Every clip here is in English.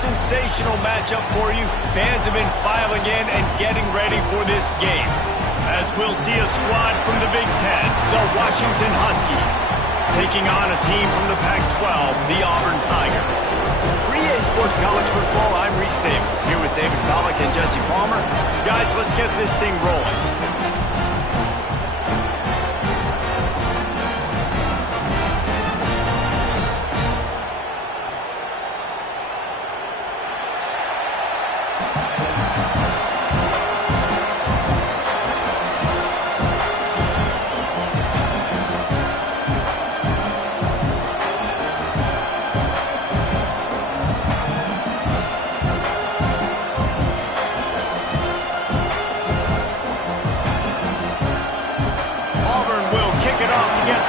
Sensational matchup for you. Fans have been filing in and getting ready for this game. As we'll see a squad from the Big Ten, the Washington Huskies, taking on a team from the Pac-12, the Auburn Tigers. For EA Sports College Football, I'm Reese Davis, here with David Pollack and Jesse Palmer. Guys, let's get this thing rolling.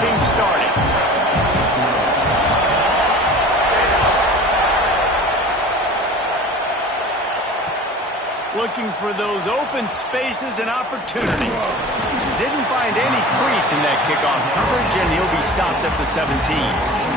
Things started. Looking for those open spaces and opportunity. Didn't find any crease in that kickoff coverage, and he'll be stopped at the 17.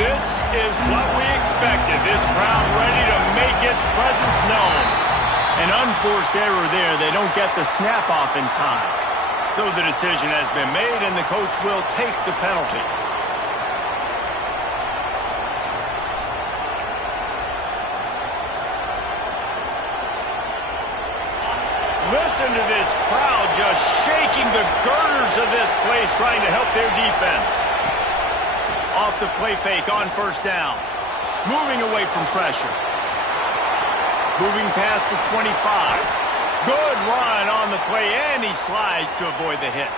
This is what we expected. This crowd ready to make its presence known. An unforced error there. They don't get the snap off in time. So the decision has been made, and the coach will take the penalty. Listen to this crowd just shaking the girders of this place, trying to help their defense. Off the play fake on first down. Moving away from pressure. Moving past the 25. Good run on the play, and he slides to avoid the hit.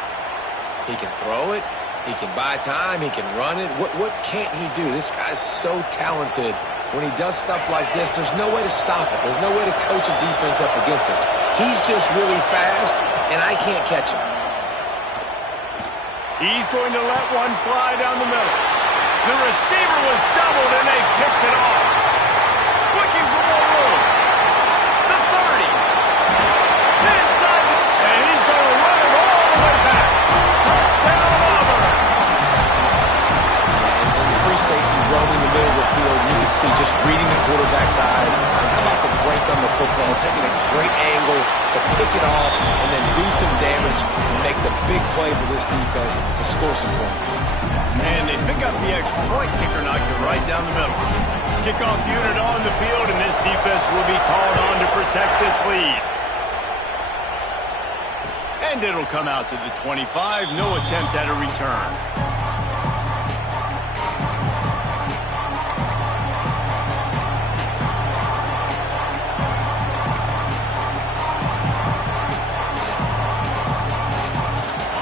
He can throw it. He can buy time. He can run it. What can't he do? This guy's so talented. When he does stuff like this, there's no way to stop it. There's no way to coach a defense up against this. He's just really fast, and I can't catch him. He's going to let one fly down the middle. The receiver was doubled, and they picked it off. Looking for more room. The 30. Inside the... And he's going to run it all the way back. Touchdown, Auburn. And the free safety roaming the middle of the field, you can see just reading the quarterback's eyes. And how about the break on the football, taking a great angle to pick it off and then do some damage and make the big play for this defense to score some points. And they pick up the extra point. Kicker knocked it right down the middle. Kickoff unit on the field, and this defense will be called on to protect this lead. And it'll come out to the 25. No attempt at a return.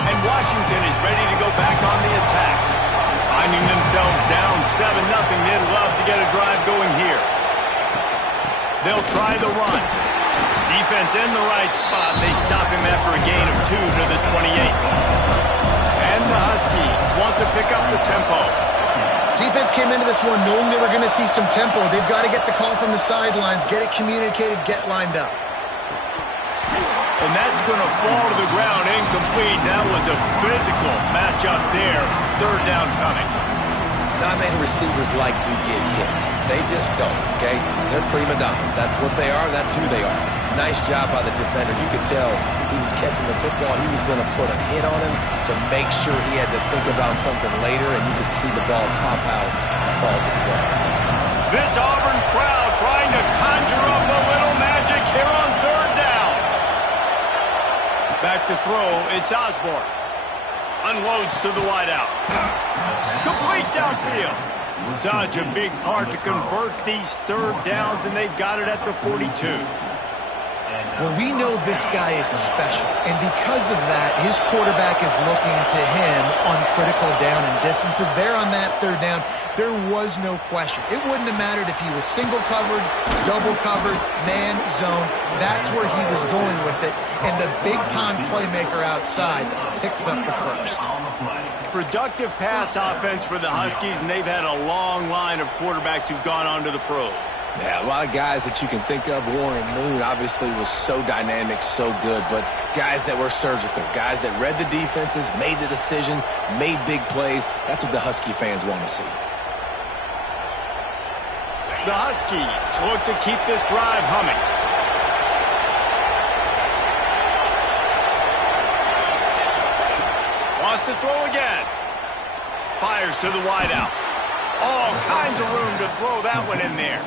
And Washington is ready to go back on the attack. Finding themselves down 7-0, they'd love to get a drive going here. They'll try the run. Defense in the right spot. They stop him after a gain of 2 to the 28. And the Huskies want to pick up the tempo. Defense came into this one knowing they were going to see some tempo. They've got to get the call from the sidelines, get it communicated, get lined up. And that's going to fall to the ground incomplete. That was a physical matchup there. Third down coming. Not many receivers like to get hit. They just don't, okay? They're prima donnas. That's what they are. That's who they are. Nice job by the defender. You could tell he was catching the football. He was going to put a hit on him to make sure he had to think about something later, and you could see the ball pop out and fall to the ground. This Auburn crowd trying to conjure up a little magic here on third down. Back to throw. It's Osborne. Unloads to the wideout. Complete downfield. Such a big part to convert these third downs, and they've got it at the 42. Well, we know this guy is special, and because of that, his quarterback is looking to him on critical down and distances. There on that third down, there was no question. It wouldn't have mattered if he was single covered, double covered, man, zone. That's where he was going with it, and the big-time playmaker outside picks up the first. Productive pass offense for the Huskies, and they've had a long line of quarterbacks who've gone on to the pros. Yeah, a lot of guys that you can think of. Warren Moon obviously was so dynamic, so good, but guys that were surgical, guys that read the defenses, made the decision, made big plays. That's what the Husky fans want to see. The Huskies look to keep this drive humming. Wants to throw again. Fires to the wideout. All kinds of room to throw that one in there.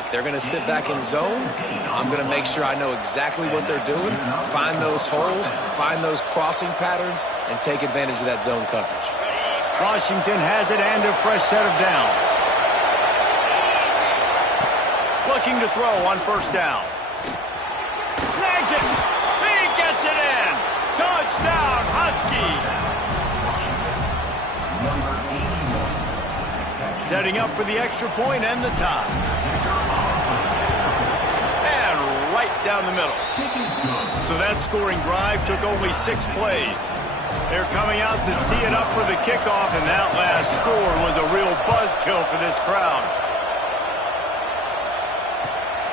If they're going to sit back in zone, I'm going to make sure I know exactly what they're doing, find those holes, find those crossing patterns, and take advantage of that zone coverage. Washington has it and a fresh set of downs. Looking to throw on first down. Snags it. He gets it in. Touchdown, Huskies. Setting up for the extra point and the tie. And right down the middle. So that scoring drive took only 6 plays. They're coming out to tee it up for the kickoff, and that last score was a real buzzkill for this crowd.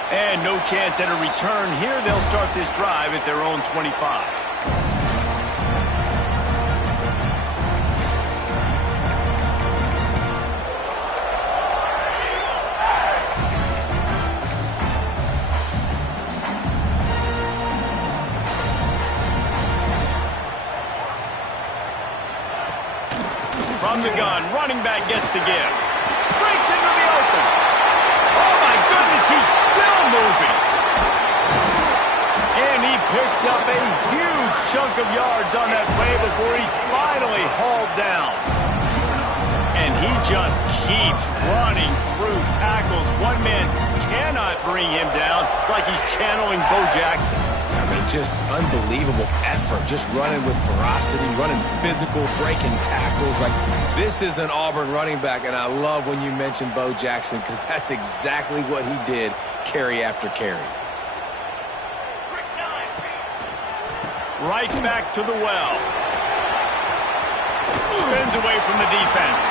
And no chance at a return here. They'll start this drive at their own 25. From the gun, running back gets to give. Breaks into the open. Oh, my goodness, he's still moving. And he picks up a huge chunk of yards on that play before he's finally hauled down. And he just keeps running through tackles. One man cannot bring him down. It's like he's channeling Bo Jackson. I mean, just unbelievable effort. Just running with ferocity, running physical, breaking tackles. Like, this is an Auburn running back, and I love when you mention Bo Jackson because that's exactly what he did carry after carry. Right back to the well. Spins away from the defense.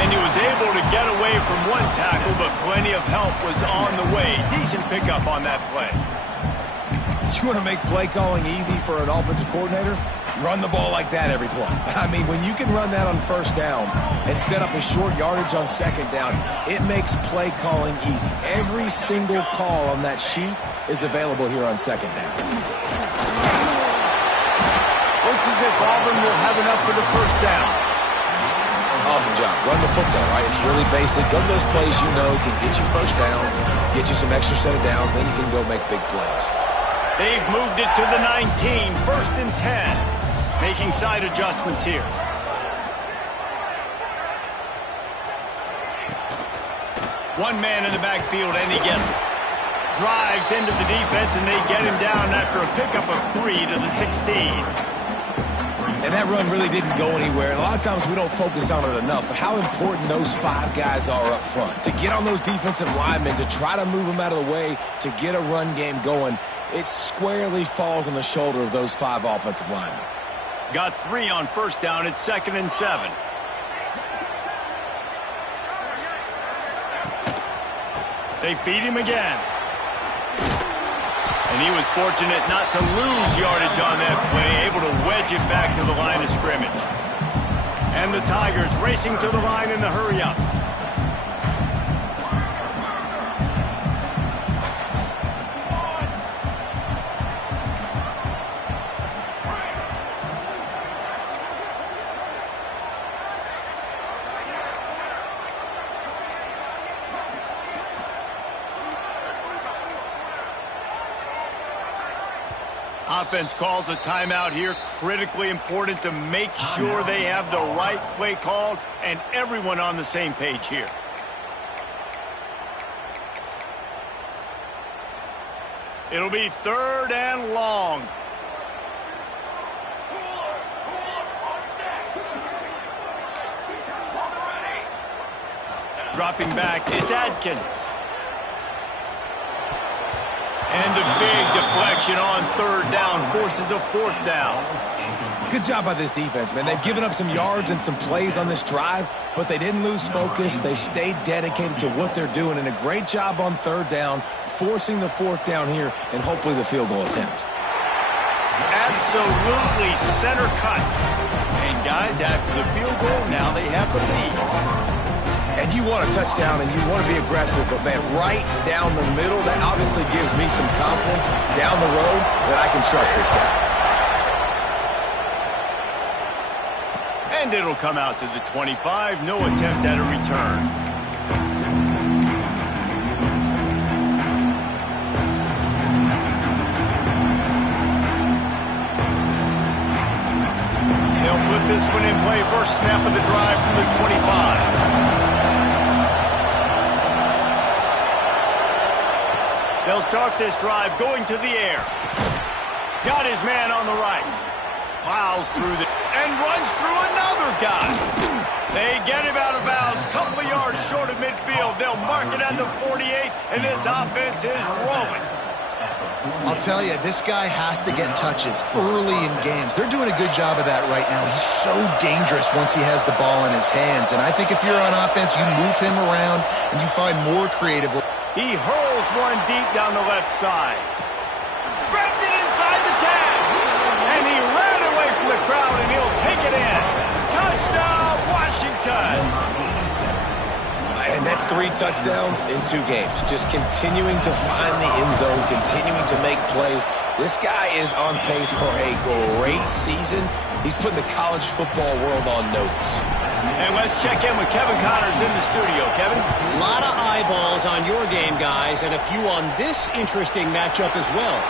And he was able to get away from one tackle, but plenty of help was on the way. Decent pickup on that play. You want to make play calling easy for an offensive coordinator? Run the ball like that every play. I mean, when you can run that on first down and set up a short yardage on second down, it makes play calling easy. Every single call on that sheet is available here on second down. Looks as if Auburn will have enough for the first down. Awesome job. Run the football, right? It's really basic. Go to those plays you know can get you first downs, get you some extra set of downs, then you can go make big plays. They've moved it to the 19, 1st and 10. Making side adjustments here. One man in the backfield, and he gets it. Drives into the defense, and they get him down after a pickup of 3 to the 16. And that run really didn't go anywhere. And a lot of times we don't focus on it enough. But how important those 5 guys are up front. To get on those defensive linemen, to try to move them out of the way, to get a run game going, it squarely falls on the shoulder of those 5 offensive linemen. Got 3 on first down. It's 2nd and 7. They feed him again. And he was fortunate not to lose yardage on that play, able to wedge it back to the line of scrimmage. And the Tigers racing to the line in the hurry-up. Offense calls a timeout here. Critically important to make sure they have the right play called and everyone on the same page here. It'll be 3rd and long. Dropping back, it's Adkins. And the big deflection on 3rd down forces a 4th down. Good job by this defense, man. They've given up some yards and some plays on this drive, but they didn't lose focus. They stayed dedicated to what they're doing, and a great job on 3rd down, forcing the 4th down here, and hopefully the field goal attempt. Absolutely center cut. And guys, after the field goal, now they have the lead. And you want a touchdown and you want to be aggressive, but, man, right down the middle, that obviously gives me some confidence down the road that I can trust this guy. And it'll come out to the 25. No attempt at a return. They'll put this one in play. First snap of the drive from the 25. They'll start this drive going to the air. Got his man on the right. Plows through and runs through another guy. They get him out of bounds. Couple of yards short of midfield. They'll mark it at the 48, and this offense is rolling. I'll tell you, this guy has to get touches early in games. They're doing a good job of that right now. He's so dangerous once he has the ball in his hands. And I think if you're on offense, you move him around and you find more creative. He hurls one deep down the left side. Brings it inside the 10. And he ran away from the crowd, and he'll take it in. Touchdown, Washington. And that's 3 touchdowns in 2 games. Just continuing to find the end zone, continuing to make plays. This guy is on pace for a great season. He's putting the college football world on notice. And let's check in with Kevin Connors in the studio. Kevin? A lot of eyeballs on your game, guys, and a few on this interesting matchup as well.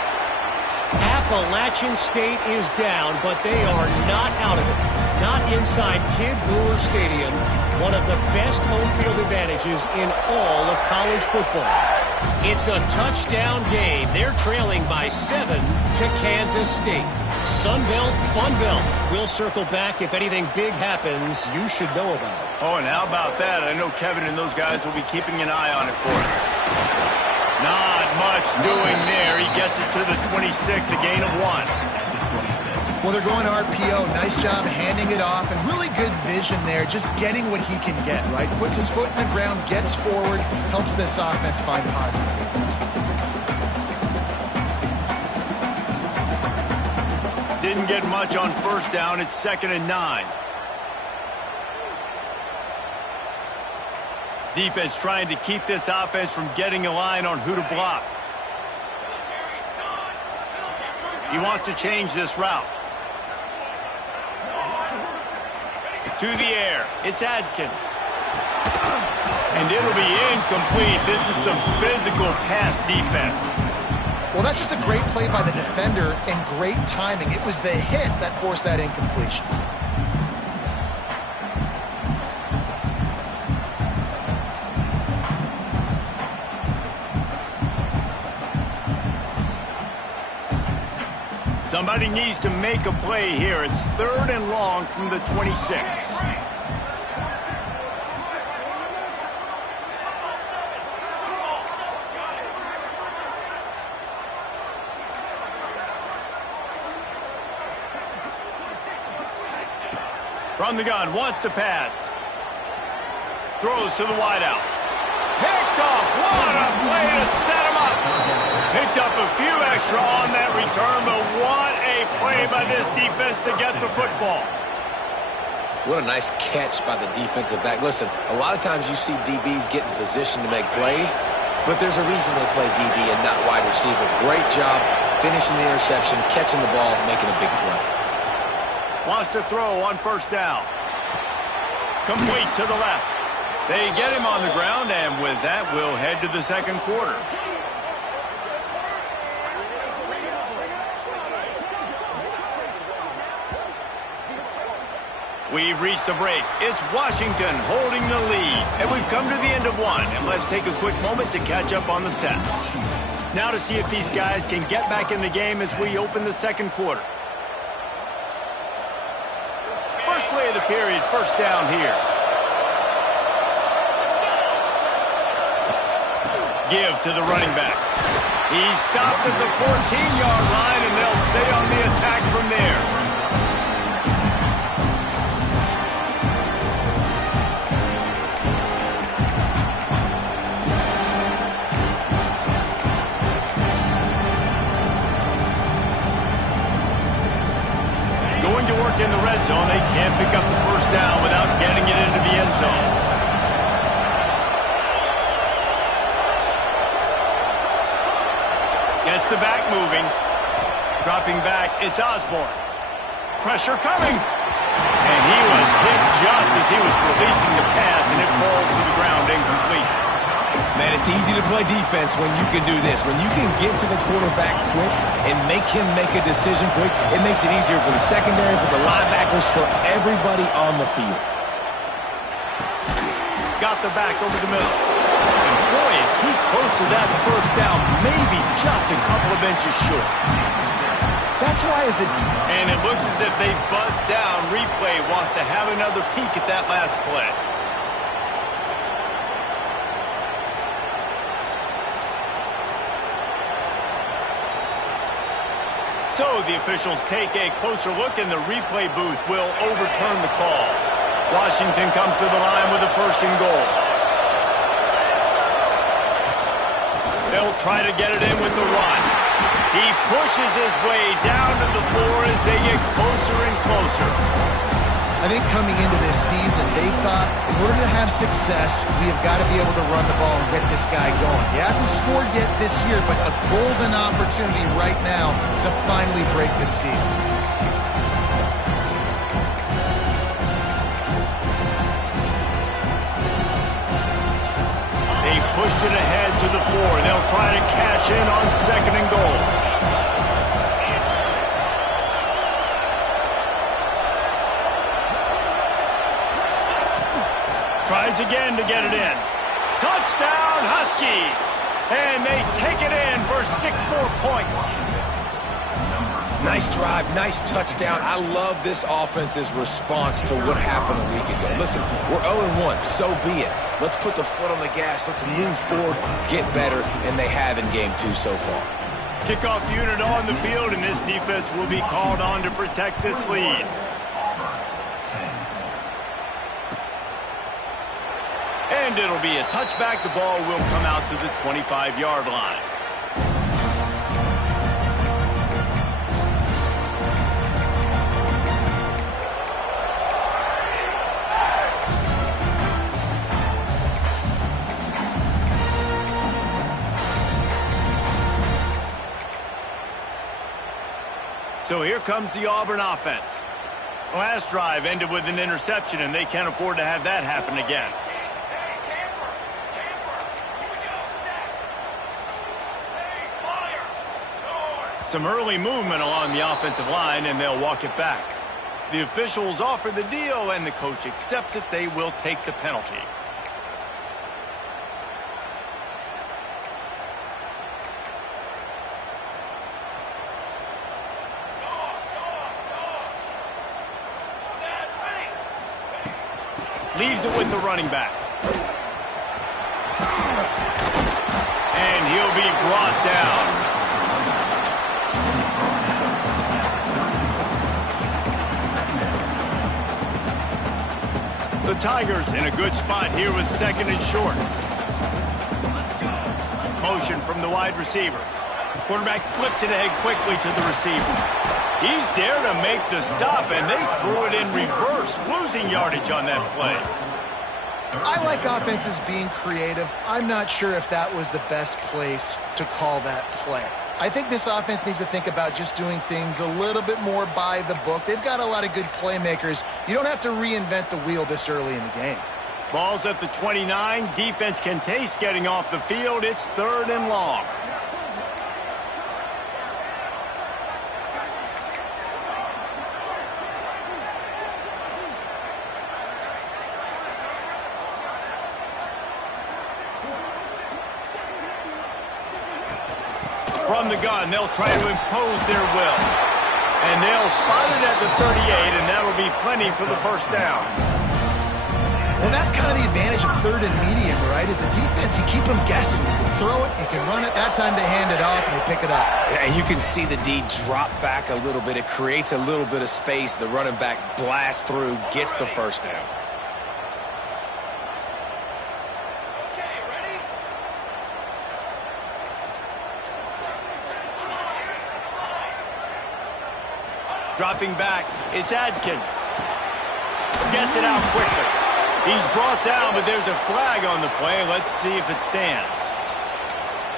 Appalachian State is down, but they are not out of it. Not inside Kid Brewer Stadium, one of the best home field advantages in all of college football. It's a touchdown game. They're trailing by 7 to Kansas State. Sun Belt, Fun Belt. We'll circle back if anything big happens you should know about. Oh, and how about that? I know Kevin and those guys will be keeping an eye on it for us. Not much doing there. He gets it to the 26, a gain of 1. Well, they're going RPO. Nice job handing it off, and really good vision there, just getting what he can get, right? Puts his foot in the ground, gets forward, helps this offense find positive defense. Didn't get much on first down. It's 2nd and 9. Defense trying to keep this offense from getting a line on who to block. He wants to change this route. To the air. It's Adkins. And it'll be incomplete. This is some physical pass defense. Well, that's just a great play by the defender and great timing. It was the hit that forced that incompletion. Somebody needs to make a play here. It's 3rd and long from the 26. From the gun, wants to pass. Throws to the wideout. Picked off. What a play to set him up. Picked up a few extra on that return, but what a play by this defense to get the football. What a nice catch by the defensive back. Listen, a lot of times you see DBs get in position to make plays, but there's a reason they play DB and not wide receiver. Great job finishing the interception, catching the ball, making a big play. Wants to throw on first down. Complete to the left. They get him on the ground, and with that, we'll head to the second quarter. We've reached the break. It's Washington holding the lead, and we've come to the end of one. And let's take a quick moment to catch up on the stats. Now to see if these guys can get back in the game as we open the second quarter. First play of the period, first down here. Give to the running back. He's stopped at the 14-yard line, and they'll stay on the attack from there. Going to work in the red zone. They can't pick up the first down without getting it into the end zone. Gets the back moving. Dropping back, it's Osborne. Pressure coming. And he was hit just as he was releasing the pass, and it falls to the ground incomplete. Man, it's easy to play defense when you can do this. When you can get to the quarterback quick and make him make a decision quick, it makes it easier for the secondary, for the linebackers, for everybody on the field. Got the back over the middle. And boy, is he close to that first down, maybe just a couple of inches short. That's why as it... And it looks as if they buzzed down. Replay wants to have another peek at that last play. So the officials take a closer look, and the replay booth will overturn the call. Washington comes to the line with a 1st and goal. They'll try to get it in with the run. He pushes his way down to the floor as they get closer and closer. I think coming into this season, they thought in order to have success, we have got to be able to run the ball and get this guy going. He hasn't scored yet this year, but a golden opportunity right now to finally break the seal. They've pushed it ahead to the 4. They'll try to cash in on 2nd and goal. Tries again to get it in. Touchdown, Huskies! And they take it in for 6 more points. Nice drive, nice touchdown. I love this offense's response to what happened a week ago. Listen, we're 0-1, so be it. Let's put the foot on the gas. Let's move forward, get better, and they have in game 2 so far. Kickoff unit on the field, and this defense will be called on to protect this lead. And it'll be a touchback. The ball will come out to the 25-yard line. So here comes the Auburn offense. Last drive ended with an interception, and they can't afford to have that happen again. Some early movement along the offensive line, and they'll walk it back. The officials offer the deal, and the coach accepts it. They will take the penalty. Leaves it with the running back. And he'll be brought down. The Tigers in a good spot here with 2nd and short. Motion from the wide receiver. Quarterback flips it ahead quickly to the receiver. He's there to make the stop, and they threw it in reverse, losing yardage on that play. I like offenses being creative. I'm not sure if that was the best place to call that play. I think this offense needs to think about just doing things a little bit more by the book. They've got a lot of good playmakers. You don't have to reinvent the wheel this early in the game. Ball's at the 29. Defense can taste getting off the field. It's 3rd and long. From the gun, they'll try to impose their will. And they'll spot it at the 38, and that'll be plenty for the first down. Well, that's kind of the advantage of 3rd and medium, right? Is the defense, you keep them guessing. You can throw it, you can run it. That time they hand it off, and they pick it up. Yeah, and you can see the D drop back a little bit. It creates a little bit of space. The running back blasts through, gets the first down. Dropping back, it's Adkins. Gets it out quickly. He's brought down, but there's a flag on the play. Let's see if it stands.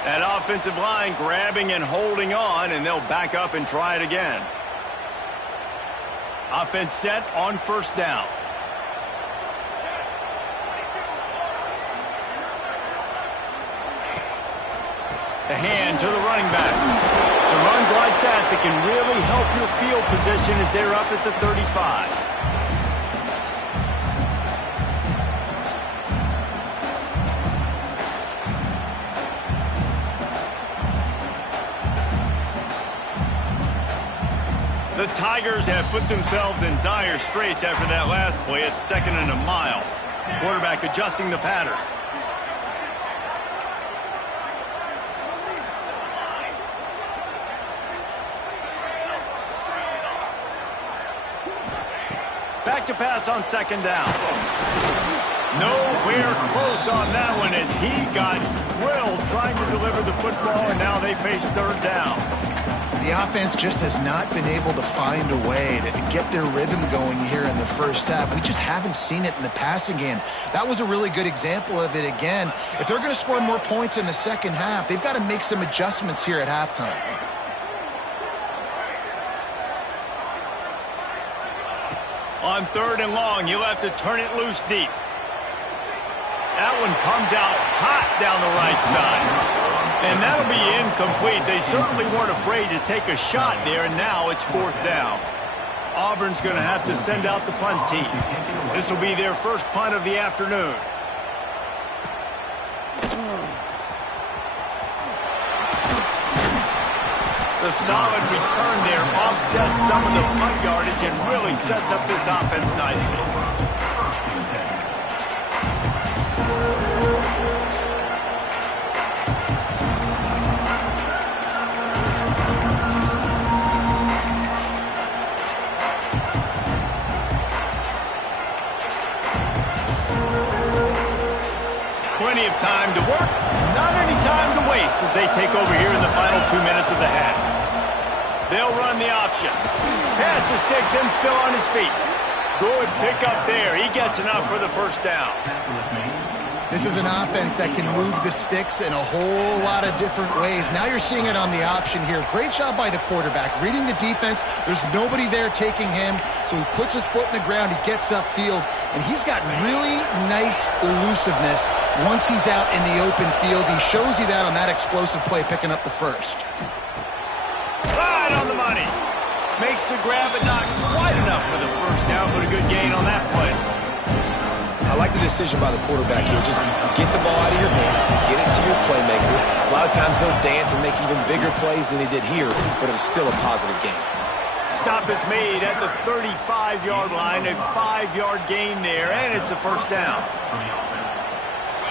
That offensive line grabbing and holding on, and they'll back up and try it again. Offense set on 1st down. The hand to the running back. Some runs like that can really help your field position as they're up at the 35. The Tigers have put themselves in dire straits after that last play. It's 2nd and a mile. Quarterback adjusting the pattern. Back to pass on 2nd down. Nowhere close on that one as he got drilled trying to deliver the football, and now they face 3rd down. The offense just has not been able to find a way to get their rhythm going here in the first half. We just haven't seen it in the passing game. That was a really good example of it again. If they're going to score more points in the second half, they've got to make some adjustments here at halftime. On 3rd and long, you'll have to turn it loose deep. That one comes out hot down the right side. And that'll be incomplete. They certainly weren't afraid to take a shot there, and now it's 4th down. Auburn's going to have to send out the punt team. This will be their first punt of the afternoon. The solid return there offsets some of the punt yardage and really sets up this offense nicely. Plenty of time to work, not any time to waste as they take over here in the final 2 minutes of the half. They'll run the option. Pass the sticks and still on his feet. Good pickup there. He gets enough for the first down. This is an offense that can move the sticks in a whole lot of different ways. Now you're seeing it on the option here. Great job by the quarterback. Reading the defense, there's nobody there taking him, so he puts his foot in the ground, he gets upfield, and he's got really nice elusiveness once he's out in the open field. He shows you that on that explosive play, picking up the first. Right on the money. Makes the grab, but not quite enough for the first down, but a good gain on that play. I like the decision by the quarterback here. Just get the ball out of your hands, get it to your playmaker. A lot of times he'll dance and make even bigger plays than he did here, but it was still a positive game. Stop is made at the 35-yard line, a 5-yard gain there, and it's a first down.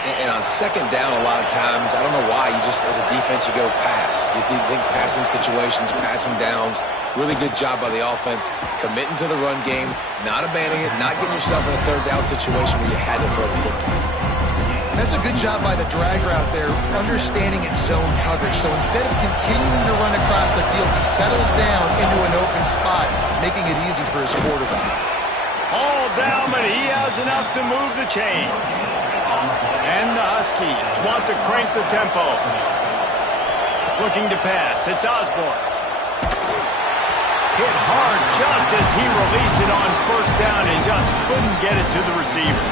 And on second down, a lot of times, I don't know why, you just, as a defense, you go pass. You think passing situations, passing downs. Really good job by the offense, committing to the run game, not abandoning it, not getting yourself in a third down situation where you had to throw the football. That's a good job by the drag route there, understanding its zone coverage. So instead of continuing to run across the field, he settles down into an open spot, making it easy for his quarterback. All down, but he has enough to move the chains. And the Huskies want to crank the tempo. Looking to pass. It's Osborne. Hit hard just as he released it on first down and just couldn't get it to the receiver.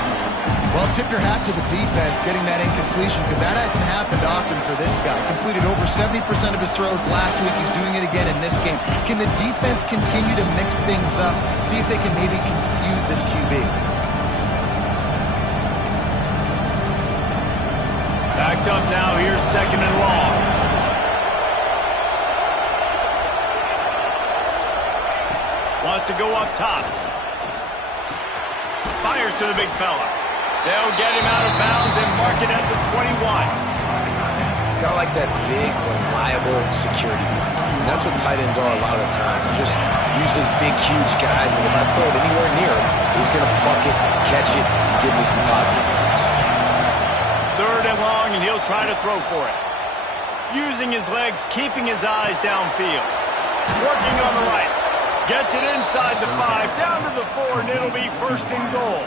Well, tip your hat to the defense getting that incompletion, because that hasn't happened often for this guy. Completed over 70% of his throws last week. He's doing it again in this game. Can the defense continue to mix things up? See if they can maybe confuse this QB. Backed up now, here's second and long. Wants to go up top. Fires to the big fella. They'll get him out of bounds and mark it at the 21. Kind of like that big, reliable security blanket. And that's what tight ends are a lot of the times. They're just usually big, huge guys that if I throw it anywhere near him, he's going to pluck it, catch it, and give me some positive yards. Third and long, and he'll try to throw for it. Using his legs, keeping his eyes downfield. Working on the right. Gets it inside the 5, down to the 4, and it'll be first and goal.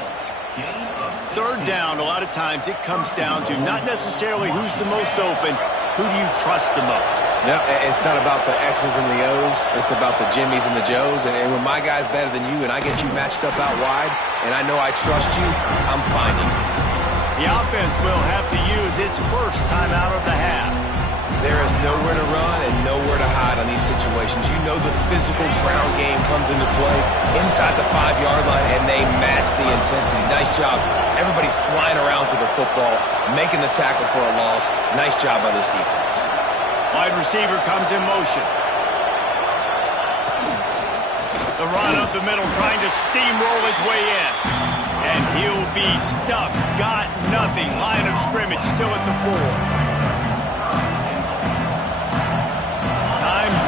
Third down, a lot of times it comes down to not necessarily who's the most open, who do you trust the most? No, it's not about the X's and the O's. It's about the Jimmies and the Joes. And when my guy's better than you and I get you matched up out wide and I know I trust you, I'm finding you. The offense will have to use its first time out of the half. There is nowhere to run and nowhere to hide on these situations. You know the physical ground game comes into play inside the 5-yard line, and they match the intensity. Nice job. Everybody flying around to the football, making the tackle for a loss. Nice job by this defense. Wide receiver comes in motion. The run up the middle, trying to steamroll his way in. And he'll be stuck. Got nothing. Line of scrimmage still at the 4.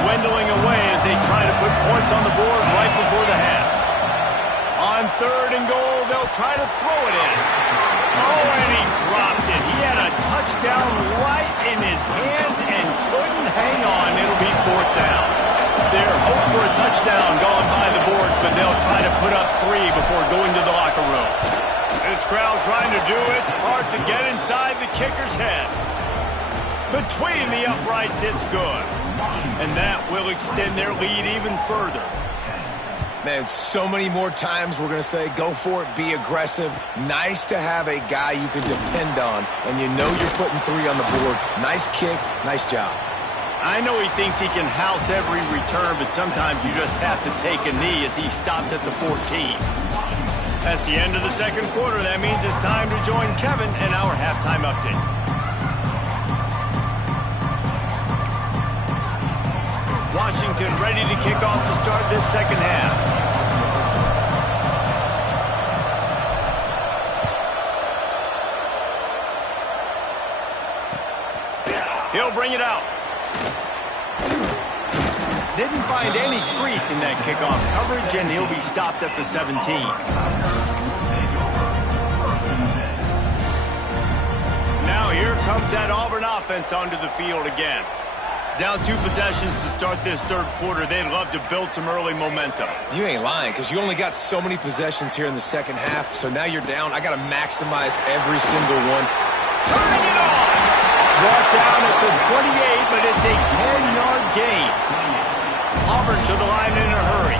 Dwindling away as they try to put points on the board right before the half. On third and goal, they'll try to throw it in. Oh, and he dropped it. He had a touchdown right in his hands and couldn't hang on. It'll be fourth down. They're hoping for a touchdown going by the boards, but they'll try to put up 3 before going to the locker room. This crowd trying to do its part to get inside the kicker's head. Between the uprights, it's good. And that will extend their lead even further. Man, so many more times we're going to say, go for it, be aggressive. Nice to have a guy you can depend on, and you know you're putting 3 on the board. Nice kick, nice job. I know he thinks he can house every return, but sometimes you just have to take a knee as he stopped at the 14. That's the end of the second quarter. That means it's time to join Kevin in our halftime update. Washington ready to kick off to start this second half. He'll bring it out. Didn't find any crease in that kickoff coverage, and he'll be stopped at the 17. Now here comes that Auburn offense onto the field again. Down 2 possessions to start this third quarter. They'd love to build some early momentum. You ain't lying, because you only got so many possessions here in the second half, so now you're down. I got to maximize every single one. Turning it on! Brought down at the 28, but it's a 10-yard gain. Auburn to the line in a hurry.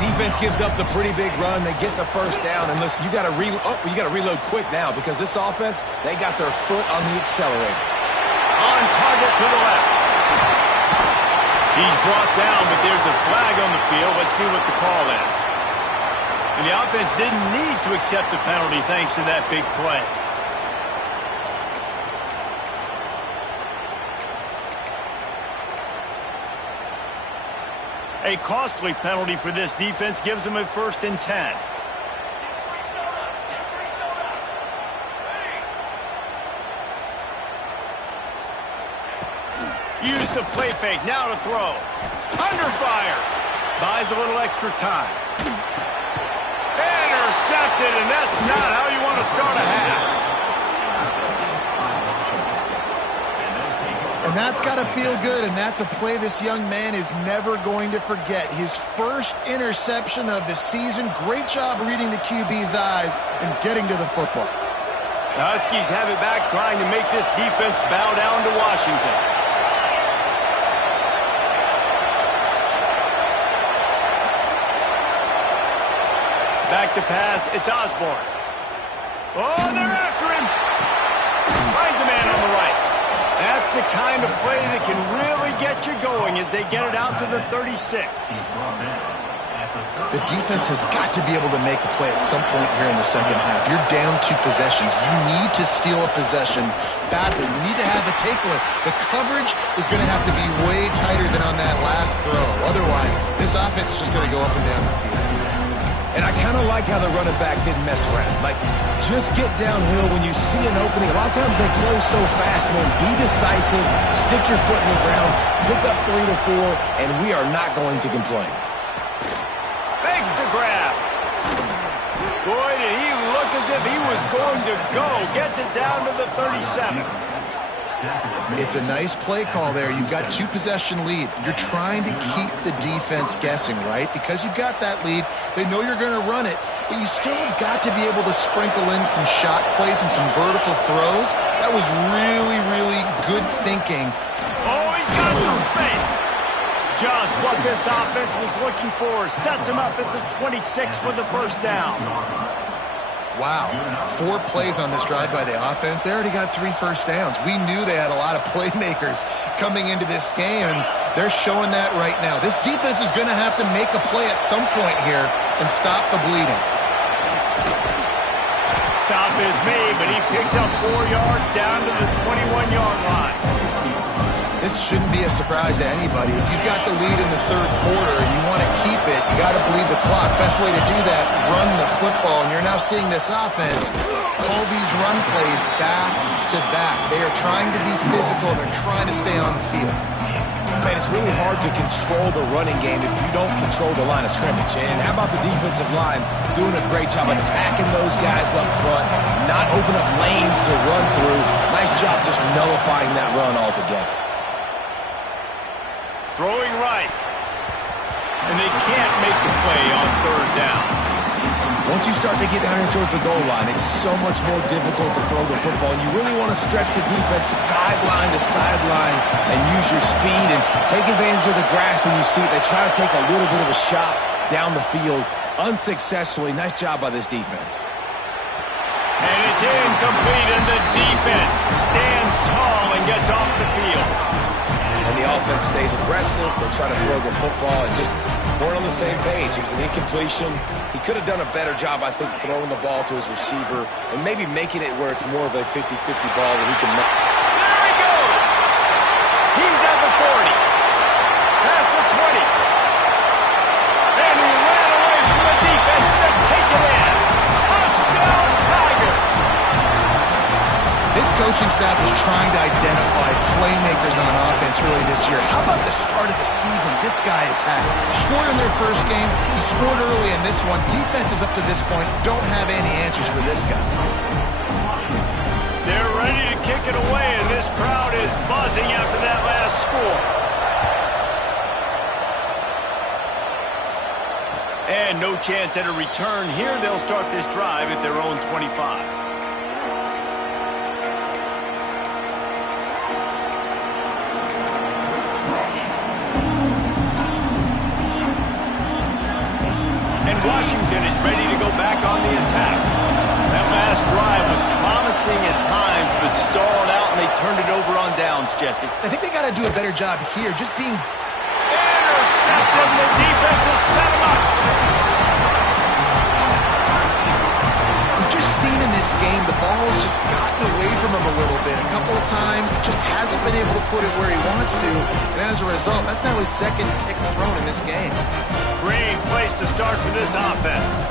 Defense gives up the pretty big run. They get the first down, and listen, you got to reload quick now because this offense, they got their foot on the accelerator. On target to the left. He's brought down, but there's a flag on the field. Let's see what the call is. And the offense didn't need to accept the penalty thanks to that big play. A costly penalty for this defense gives them a 1st and 10. Use the play fake, now to throw. Under fire. Buys a little extra time. Intercepted, and that's not how you want to start a half. And that's got to feel good, and that's a play this young man is never going to forget. His first interception of the season. Great job reading the QB's eyes and getting to the football. The Huskies have it back, trying to make this defense bow down to Washington. Back to pass, it's Osborne. Oh, they're after him. Finds a man on the right. That's the kind of play that can really get you going as they get it out to the 36. The defense has got to be able to make a play at some point here in the second half. You're down 2 possessions. You need to steal a possession badly. You need to have a takeaway. The coverage is going to have to be way tighter than on that last throw. Otherwise, this offense is just going to go up and down the field. And I kind of like how the running back didn't mess around. Like, just get downhill when you see an opening. A lot of times they close so fast, man. Be decisive, stick your foot in the ground, pick up 3 to 4, and we are not going to complain. Begs to grab. Boy, did he look as if he was going to go. Gets it down to the 37. It's a nice play call there. You've got 2 possession lead. You're trying to keep the defense guessing, right? Because you've got that lead. They know you're going to run it, but you still have got to be able to sprinkle in some shot plays and some vertical throws. That was really, really good thinking. Oh, he's got some space. Just what this offense was looking for. Sets him up at the 26 with the first down. Wow, 4 plays on this drive by the offense. They already got 3 first downs. We knew they had a lot of playmakers coming into this game, and they're showing that right now. This defense is going to have to make a play at some point here and stop the bleeding. Stop is made, but he picks up 4 yards down to the 21-yard line. This shouldn't be a surprise to anybody. If you've got the lead in the third quarter and you want to keep it, you got to bleed the clock. Best way to do that, run the football. And you're now seeing this offense call these run plays back to back. They are trying to be physical. They're trying to stay on the field. Man, it's really hard to control the running game if you don't control the line of scrimmage. And how about the defensive line doing a great job attacking those guys up front, not open up lanes to run through. Nice job just nullifying that run altogether. Throwing right. And they can't make the play on third down. Once you start to get down here towards the goal line, it's so much more difficult to throw the football. And you really want to stretch the defense sideline to sideline and use your speed and take advantage of the grass when you see it. They try to take a little bit of a shot down the field unsuccessfully. Nice job by this defense. And it's incomplete, and the defense stands tall and gets off the field. And the offense stays aggressive. They try to throw the football and just weren't on the same page. It was an incompletion. He could have done a better job, I think, throwing the ball to his receiver and maybe making it where it's more of a 50-50 ball where he can make. There he goes! He's at the 40. Past the 20. And he ran away from the defense to take it in. Touchdown, Tiger! This coaching staff is trying to identify playmakers on offense early this year. How about the start of the season this guy has had? Scored in their first game. He scored early in this one. Defenses up to this point don't have any answers for this guy. They're ready to kick it away, and this crowd is buzzing after that last score. And no chance at a return here. They'll start this drive at their own 25. Washington is ready to go back on the attack. That last drive was promising at times, but stalled out, and they turned it over on downs, Jesse. I think they got to do a better job here, just being... Intercepted! The defense has set him up! We've just seen in this game, the ball has just gotten away from him a little bit. A couple of times, just hasn't been able to put it where he wants to, and as a result, that's now his second pick thrown in this game. Great place to start for this offense.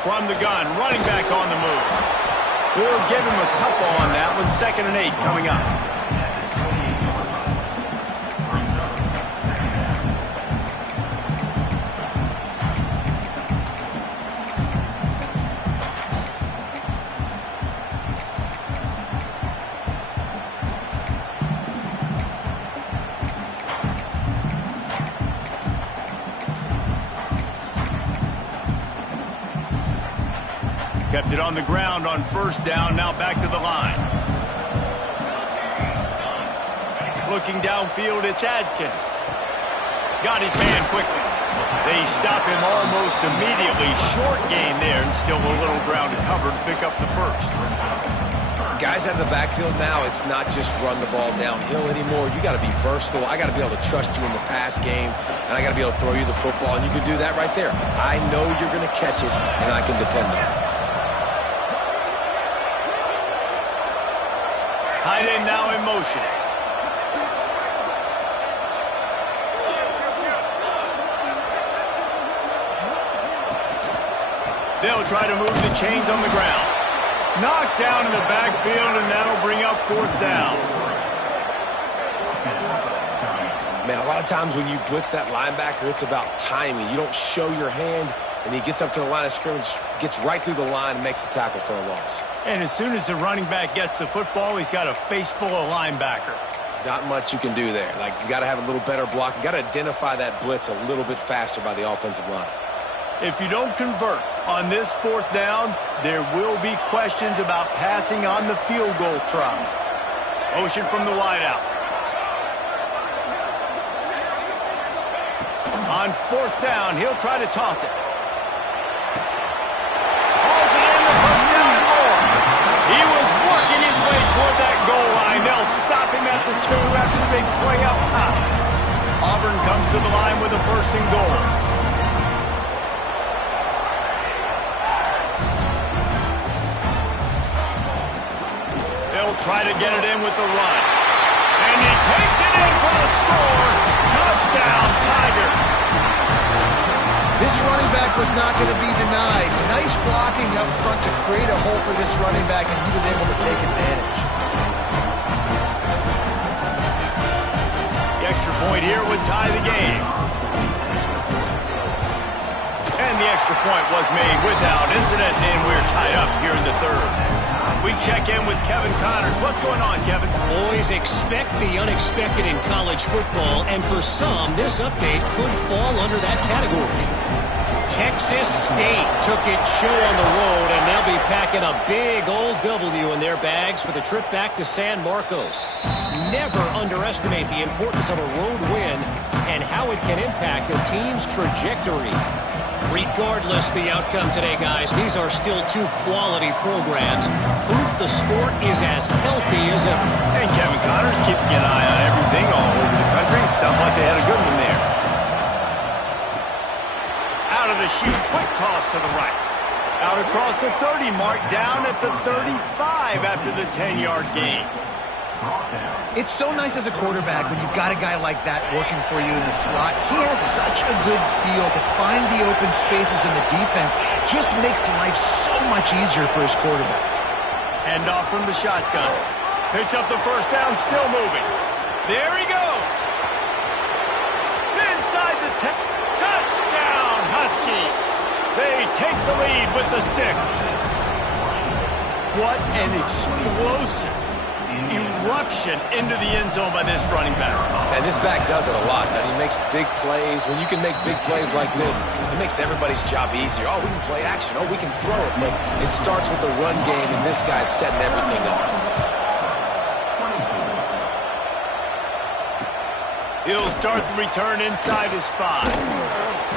From the gun, running back on the move. We'll give him a couple on that one. 2nd and 8 coming up. Kept it on the ground on 1st down, now back to the line. Looking downfield, it's Adkins. Got his man quickly. They stop him almost immediately. Short gain there, and still a little ground to cover to pick up the 1st. Guys out of the backfield now, it's not just run the ball downhill anymore. You got to be versatile. I got to be able to trust you in the pass game, and I got to be able to throw you the football, and you can do that right there. I know you're going to catch it, and I can depend on it. Tight end now in motion. They'll try to move the chains on the ground. Knocked down in the backfield, and that'll bring up 4th down. Man, a lot of times when you blitz that linebacker, it's about timing. You don't show your hand, and he gets up to the line of scrimmage, gets right through the line, and makes the tackle for a loss. And as soon as the running back gets the football, he's got a face full of linebacker. Not much you can do there. Like, you got to have a little better block. You got to identify that blitz a little bit faster by the offensive line. If you don't convert on this 4th down, there will be questions about passing on the field goal try. Motion from the wideout. On 4th down, he'll try to toss it. Hauls it in the 1st down and more. He was working his way toward that goal line. They'll stop him at the 2 after the big play up top. Auburn comes to the line with a 1st and goal. They'll try to get it in with the run. And he takes it in for the score. Touchdown, Tigers. This running back was not going to be denied. Nice blocking up front to create a hole for this running back, and he was able to take advantage. The extra point here would tie the game. And the extra point was made without incident, and we're tied up here in the 3rd. We check in with Kevin Connors. What's going on, Kevin? Boys, expect the unexpected in college football, and for some, this update could fall under that category. Texas State took its show on the road, and they'll be packing a big old W in their bags for the trip back to San Marcos. Never underestimate the importance of a road win and how it can impact a team's trajectory. Regardless the outcome today, guys, these are still two quality programs. Proof the sport is as healthy as ever. And Kevin Connor's keeping an eye on everything all over the country. Sounds like they had a good one there. Out of the chute, quick toss to the right. Out across the 30 mark, down at the 35 after the 10-yard gain. It's so nice as a quarterback when you've got a guy like that working for you in the slot. He has such a good feel to find the open spaces in the defense. Just makes life so much easier for his quarterback. Hand off from the shotgun. Picks up the first down, still moving. There he goes. Inside the 10. Touchdown, Huskies. They take the lead with the 6. What an explosive eruption into the end zone by this running back. And this back does it a lot. And he makes big plays. When you can make big plays like this, it makes everybody's job easier. Oh, we can play action. Oh, we can throw it. But it starts with the run game, and this guy's setting everything up. He'll start the return inside his 5.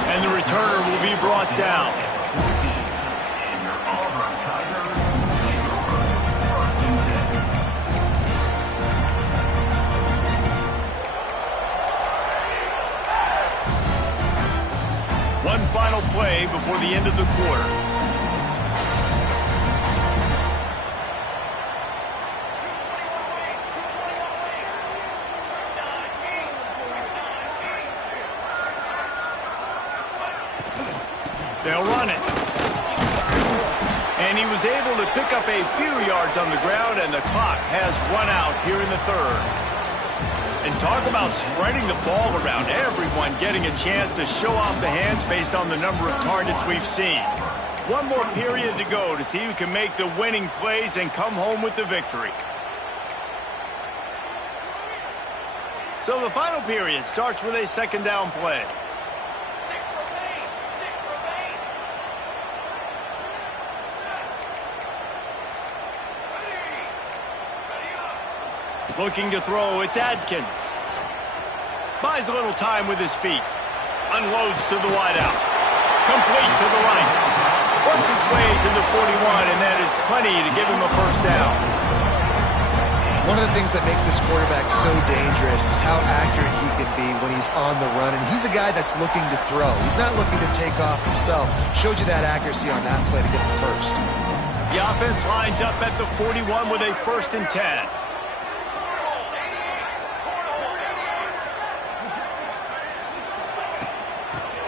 And the returner will be brought down. One final play before the end of the quarter. They'll run it. And he was able to pick up a few yards on the ground, and the clock has run out here in the 3rd. And talk about spreading the ball around, everyone getting a chance to show off the hands based on the number of targets we've seen. One more period to go to see who can make the winning plays and come home with the victory. So the final period starts with a 2nd down play. Looking to throw, it's Adkins. Buys a little time with his feet. Unloads to the wideout. Complete to the right. Works his way to the 41, and that is plenty to give him a first down. One of the things that makes this quarterback so dangerous is how accurate he can be when he's on the run. And he's a guy that's looking to throw. He's not looking to take off himself. Showed you that accuracy on that play to get the first. The offense lines up at the 41 with a 1st and 10.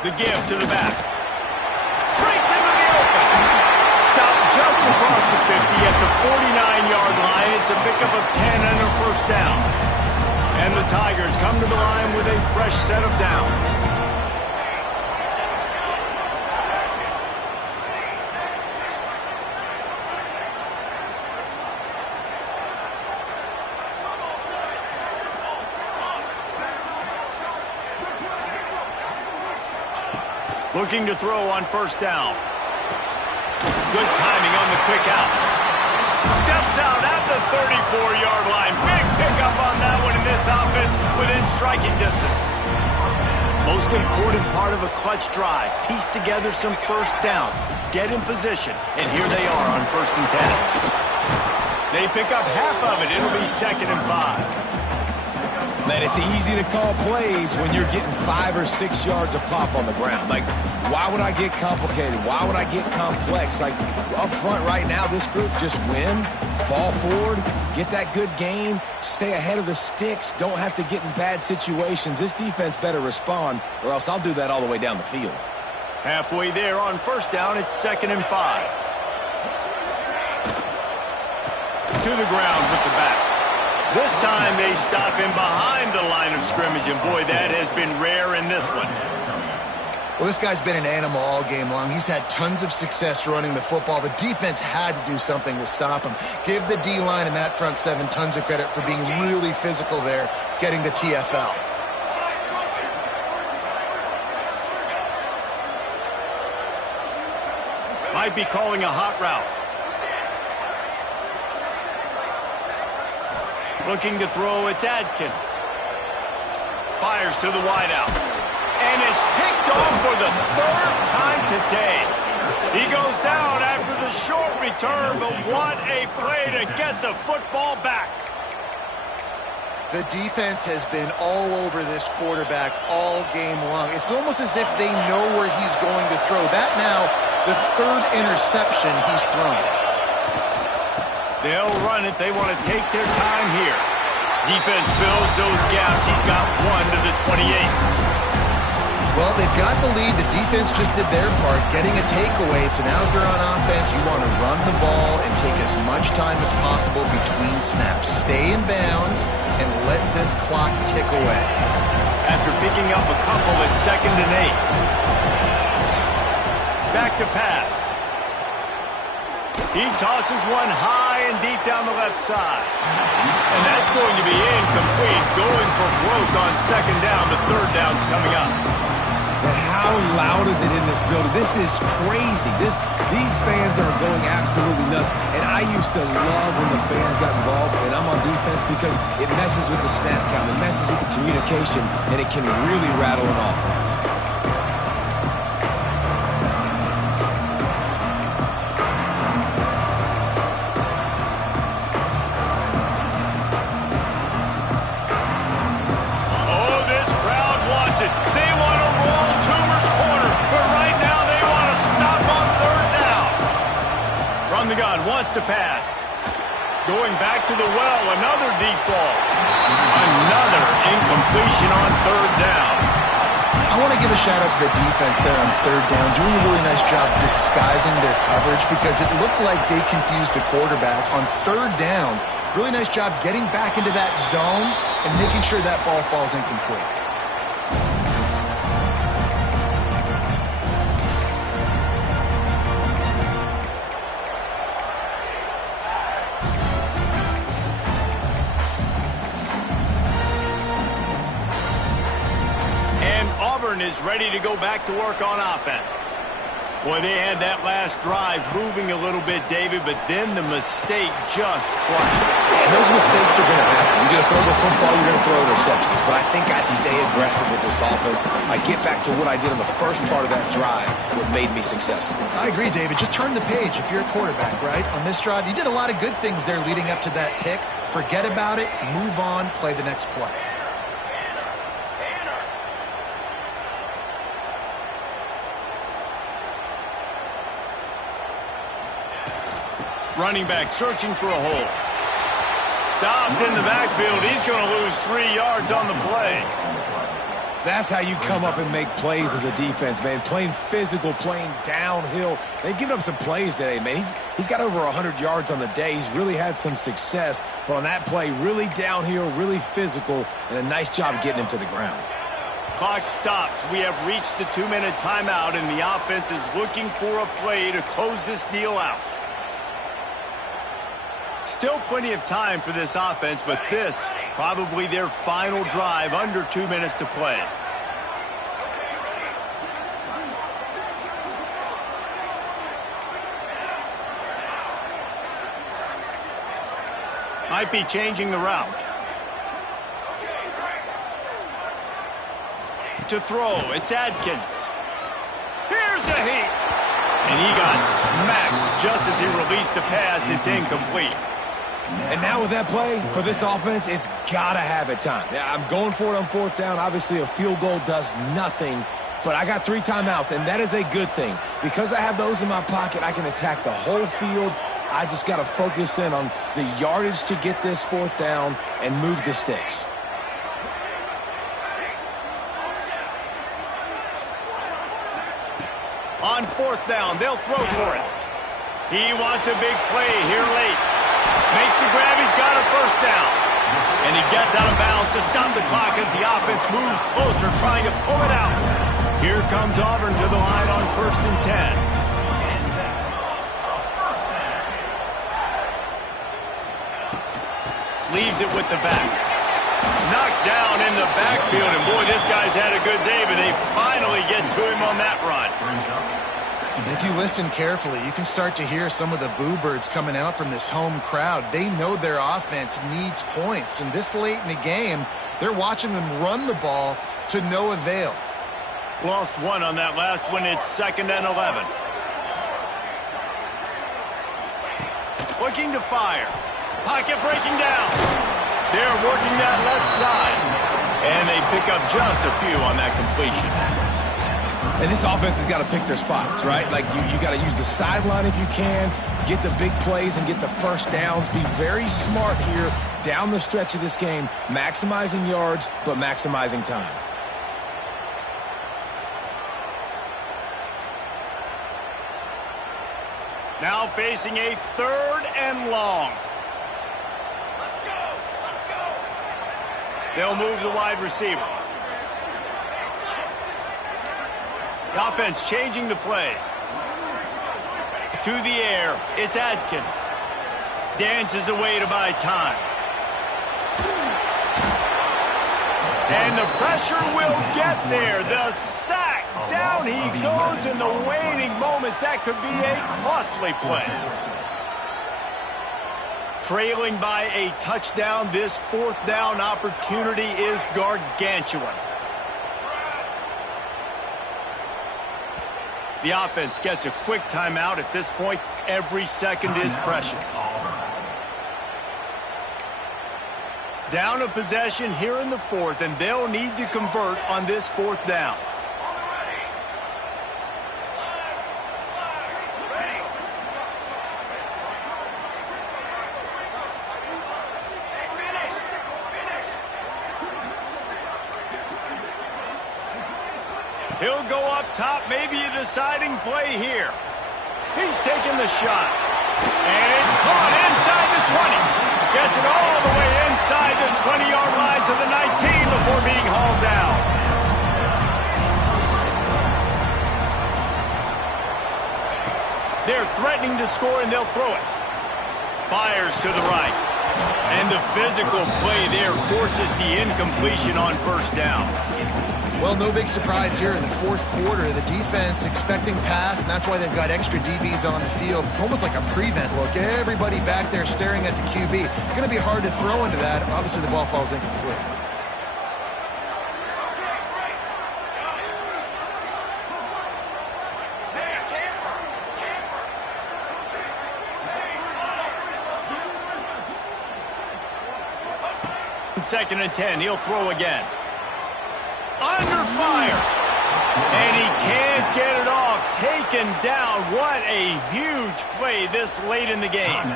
The give to the back. Breaks into the open. Stopped just across the 50 at the 49-yard line. It's a pickup of 10 and a first down. And the Tigers come to the line with a fresh set of downs. Looking to throw on first down. Good timing on the quick out. Steps out at the 34-yard line. Big pickup on that one in this offense within striking distance. Most important part of a clutch drive. Piece together some first downs. Get in position. And here they are on 1st and 10. They pick up half of it. It'll be 2nd and 5. Man, it's easy to call plays when you're getting 5 or 6 yards of pop on the ground. Like, why would I get complicated? Why would I get complex? Like, up front right now, this group just win, fall forward, get that good gain, stay ahead of the sticks, don't have to get in bad situations. This defense better respond, or else I'll do that all the way down the field. Halfway there on first down, it's 2nd and 5. To the ground with the back. This time they stop him behind the line of scrimmage, and boy, that has been rare in this one. Well, this guy's been an animal all game long. He's had tons of success running the football. The defense had to do something to stop him. Give the D-line and that front 7 tons of credit for being really physical there, getting the TFL. Might be calling a hot route. Looking to throw, it's Adkins. Fires to the wideout. And it's picked off for the third time today. He goes down after the short return, but what a play to get the football back. The defense has been all over this quarterback all game long. It's almost as if they know where he's going to throw. That now, the third interception he's thrown. They'll run it. They want to take their time here. Defense fills those gaps. He's got one to the 28. Well, they've got the lead. The defense just did their part, getting a takeaway. So now if they're on offense, you want to run the ball and take as much time as possible between snaps. Stay in bounds and let this clock tick away. After picking up a couple at 2nd and 8. Back to pass. He tosses one high and deep down the left side. And that's going to be incomplete. Going for broke on 2nd down. The 3rd down's coming up. But how loud is it in this building? This is crazy. These fans are going absolutely nuts. And I used to love when the fans got involved, and I'm on defense because it messes with the snap count. It messes with the communication, and it can really rattle an offense. Wants to pass. Going back to the well, another deep ball. Another incompletion on 3rd down. I want to give a shout out to the defense there on 3rd down, doing a really nice job disguising their coverage because it looked like they confused the quarterback on 3rd down. Really nice job getting back into that zone and making sure that ball falls incomplete. Is ready to go back to work on offense. Boy, they had that last drive moving a little bit, David, but then the mistake just crushed it. Yeah, those mistakes are going to happen. You're going to throw the football, you're going to throw interceptions. But I think I stay aggressive with this offense. I get back to what I did on the first part of that drive, what made me successful. I agree, David. Just turn the page if you're a quarterback, right? On this drive, you did a lot of good things there leading up to that pick. Forget about it, move on, play the next play. Running back searching for a hole. Stopped in the backfield. He's going to lose 3 yards on the play. That's how you come up and make plays as a defense, man. Playing physical, playing downhill. They've given up some plays today, man. He's got over 100 yards on the day. He's really had some success. But on that play, really downhill, really physical, and a nice job getting him to the ground. Clock stops. We have reached the 2-minute timeout, and the offense is looking for a play to close this deal out. Still plenty of time for this offense, but this probably their final drive, under 2 minutes to play. Might be changing the route. To throw, it's Adkins. Here's a heat. And he got smacked just as he released the pass. It's incomplete. And now with that play, for this offense, it's got to have it time. Yeah, I'm going for it on 4th down. Obviously, a field goal does nothing, but I got 3 timeouts, and that is a good thing. Because I have those in my pocket, I can attack the whole field. I just got to focus in on the yardage to get this 4th down and move the sticks. On 4th down, they'll throw for it. He wants a big play here late. Makes the grab, he's got a 1st down. And he gets out of bounds to stop the clock as the offense moves closer, trying to pull it out. Here comes Auburn to the line on 1st and 10. Leaves it with the back. Knocked down in the backfield, and boy, this guy's had a good day, but they finally get to him on that run. And if you listen carefully, you can start to hear some of the boo birds coming out from this home crowd. They know their offense needs points, and this late in the game, they're watching them run the ball to no avail. Lost one on that last one. It's 2nd and 11. Looking to fire. Pocket breaking down. They're working that left side. And they pick up just a few on that completion. And this offense has got to pick their spots, right? Like, you got to use the sideline if you can, get the big plays and get the first downs. Be very smart here down the stretch of this game, maximizing yards, but maximizing time. Now facing a 3rd and long. Let's go! They'll move the wide receiver. The offense changing the play. To the air, it's Adkins. Dances away to buy time. And the pressure will get there. The sack. Down he goes in the waning moments. That could be a costly play. Trailing by a touchdown, this 4th down opportunity is gargantuan. The offense gets a quick timeout. At this point, every second is precious. Down a possession here in the 4th, and they'll need to convert on this 4th down. He'll go up top, maybe a deciding play here. He's taking the shot. And it's caught inside the 20. Gets it all the way inside the 20-yard line to the 19 before being hauled down. They're threatening to score, and they'll throw it. Fires to the right. And the physical play there forces the incompletion on 1st down. Well, no big surprise here in the 4th quarter. The defense expecting pass, and that's why they've got extra DBs on the field. It's almost like a prevent look. Everybody back there staring at the QB. Going to be hard to throw into that. Obviously, the ball falls incomplete. Second and 10. He'll throw again. Under fire. And he can't get it off. Taken down. What a huge play this late in the game.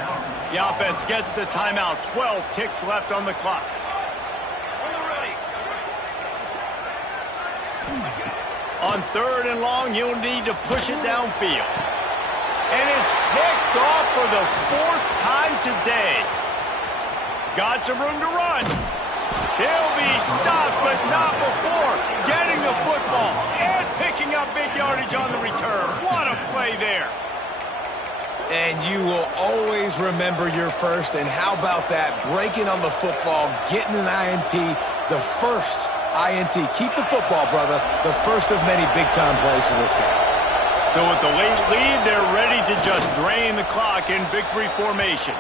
The offense gets the timeout. 12 ticks left on the clock. On 3rd and long, you'll need to push it downfield. And it's picked off for the 4th time today. Got some room to run. He'll be stopped, but not before getting the football and picking up big yardage on the return. What a play there. And you will always remember your first. And how about that? Breaking on the football, getting an INT, the first INT. Keep the football, brother. The first of many big-time plays for this guy. So with the late lead, they're ready to just drain the clock in victory formation.